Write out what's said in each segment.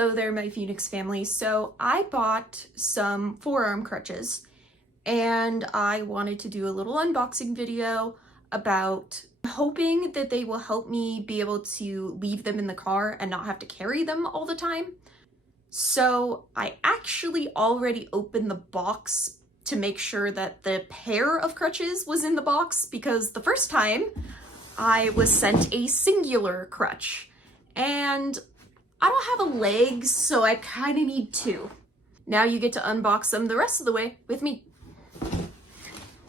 Hello there, my Phoenix family. So I bought some forearm crutches and I wanted to do a little unboxing video about hoping that they will help me be able to leave them in the car and not have to carry them all the time. So I actually already opened the box to make sure that the pair of crutches was in the box, because the first time I was sent a singular crutch and I don't have a leg, so I kind of need two. Now you get to unbox them the rest of the way with me.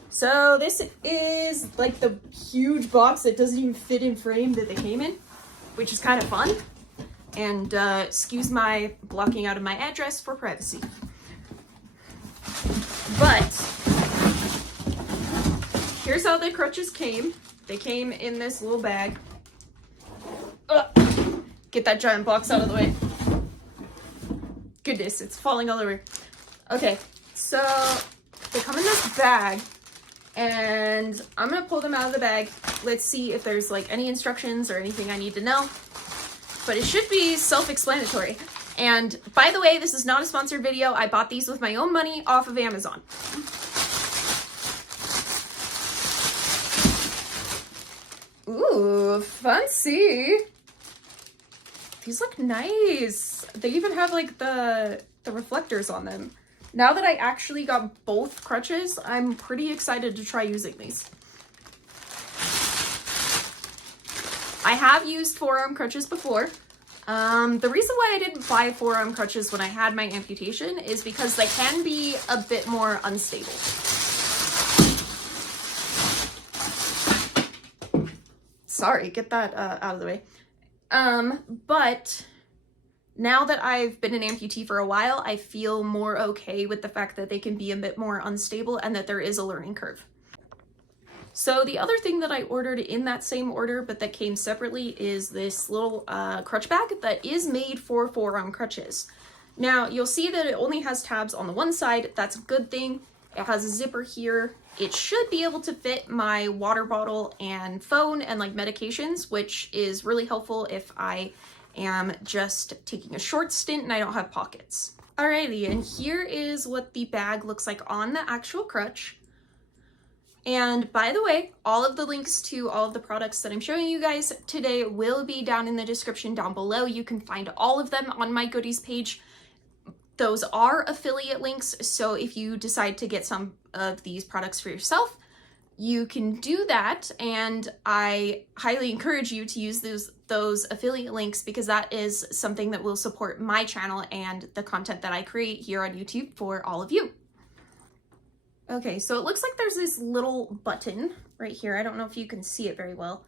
So this is like the huge box that doesn't even fit in frame that they came in, which is kind of fun. And excuse my blocking out of my address for privacy. But here's how the crutches came. They came in this little bag. Get that giant box out of the way. Goodness, it's falling all over. Okay, so they come in this bag, and I'm gonna pull them out of the bag. Let's see if there's like any instructions or anything I need to know. But it should be self-explanatory. And by the way, this is not a sponsored video. I bought these with my own money off of Amazon. Ooh, fancy. These look nice. They even have like the reflectors on them. Now that I actually got both crutches, I'm pretty excited to try using these. I have used forearm crutches before. The reason why I didn't buy forearm crutches when I had my amputation is because they can be a bit more unstable. Sorry, get that out of the way. But now that I've been an amputee for a while, I feel more okay with the fact that they can be a bit more unstable and that there is a learning curve. So the other thing that I ordered in that same order, but that came separately, is this little crutch bag that is made for forearm crutches. Now you'll see that it only has tabs on the one side. That's a good thing. It has a zipper here. It should be able to fit my water bottle and phone and like medications, which is really helpful if I am just taking a short stint and I don't have pockets. Alrighty, and here is what the bag looks like on the actual crutch. And by the way, all of the links to all of the products that I'm showing you guys today will be down in the description down below. You can find all of them on my goodies page. Those are affiliate links, so if you decide to get some of these products for yourself, you can do that, and I highly encourage you to use those affiliate links, because that is something that will support my channel and the content that I create here on YouTube for all of you. Okay, so it looks like there's this little button right here. I don't know if you can see it very well,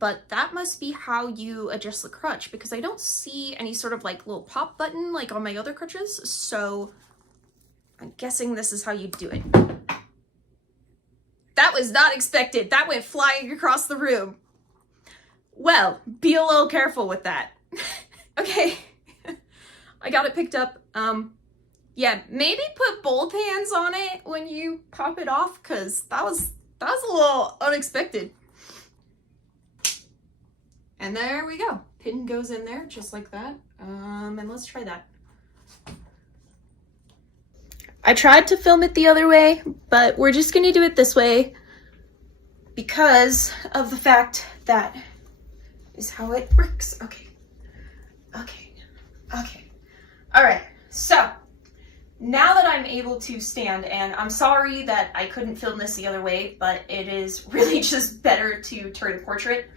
but that must be how you adjust the crutch, because I don't see any sort of like little pop button like on my other crutches. So I'm guessing this is how you do it. That was not expected. That went flying across the room. Well, be a little careful with that. Okay, I got it picked up. Yeah, maybe put both hands on it when you pop it off, because that was a little unexpected. And there we go. Pin goes in there just like that. And let's try that. I tried to film it the other way, but we're just gonna do it this way because of the fact that is how it works. Okay. All right, so now that I'm able to stand, and I'm sorry that I couldn't film this the other way, but it is really just better to turn portrait.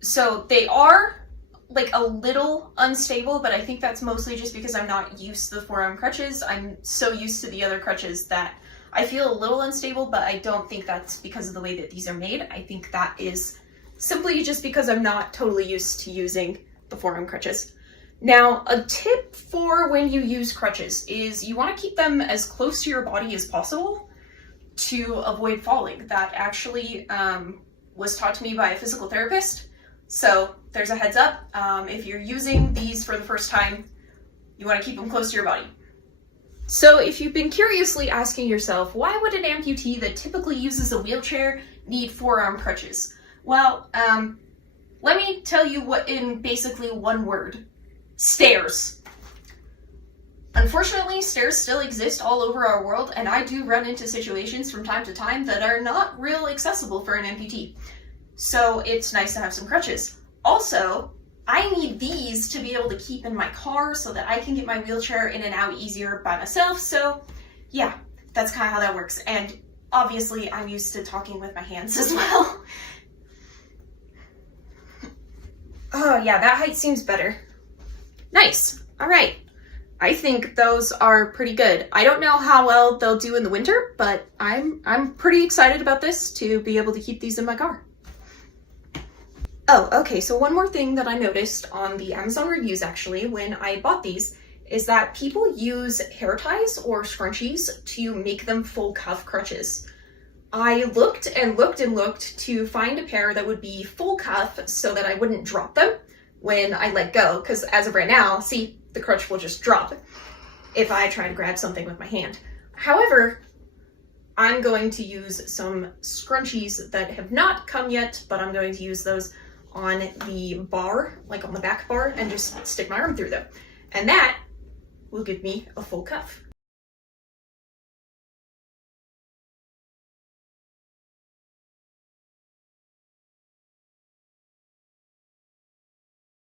So they are like a little unstable, but I think that's mostly just because I'm not used to the forearm crutches. I'm so used to the other crutches that I feel a little unstable, but I don't think that's because of the way that these are made. I think that is simply just because I'm not totally used to using the forearm crutches. Now, a tip for when you use crutches is you want to keep them as close to your body as possible to avoid falling. That actually was taught to me by a physical therapist. So there's a heads up. If you're using these for the first time, you want to keep them close to your body. So if you've been curiously asking yourself, why would an amputee that typically uses a wheelchair need forearm crutches? Well, Let me tell you what in basically one word. Stairs. Unfortunately, stairs still exist all over our world, and I do run into situations from time to time that are not real accessible for an amputee. So it's nice to have some crutches. Also, I need these to be able to keep in my car so that I can get my wheelchair in and out easier by myself. So yeah, that's kind of how that works. And obviously I'm used to talking with my hands as well. Oh yeah, that height seems better. Nice. All right. I think those are pretty good. I don't know how well they'll do in the winter, but I'm pretty excited about this to be able to keep these in my car. Oh, okay, so one more thing that I noticed on the Amazon reviews actually when I bought these is that people use hair ties or scrunchies to make them full cuff crutches. I looked and looked and looked to find a pair that would be full cuff so that I wouldn't drop them when I let go, because as of right now, see, the crutch will just drop if I try to grab something with my hand. However, I'm going to use some scrunchies that have not come yet, but I'm going to use those on the bar, like on the back bar, and just stick my arm through them. And that will give me a full cuff.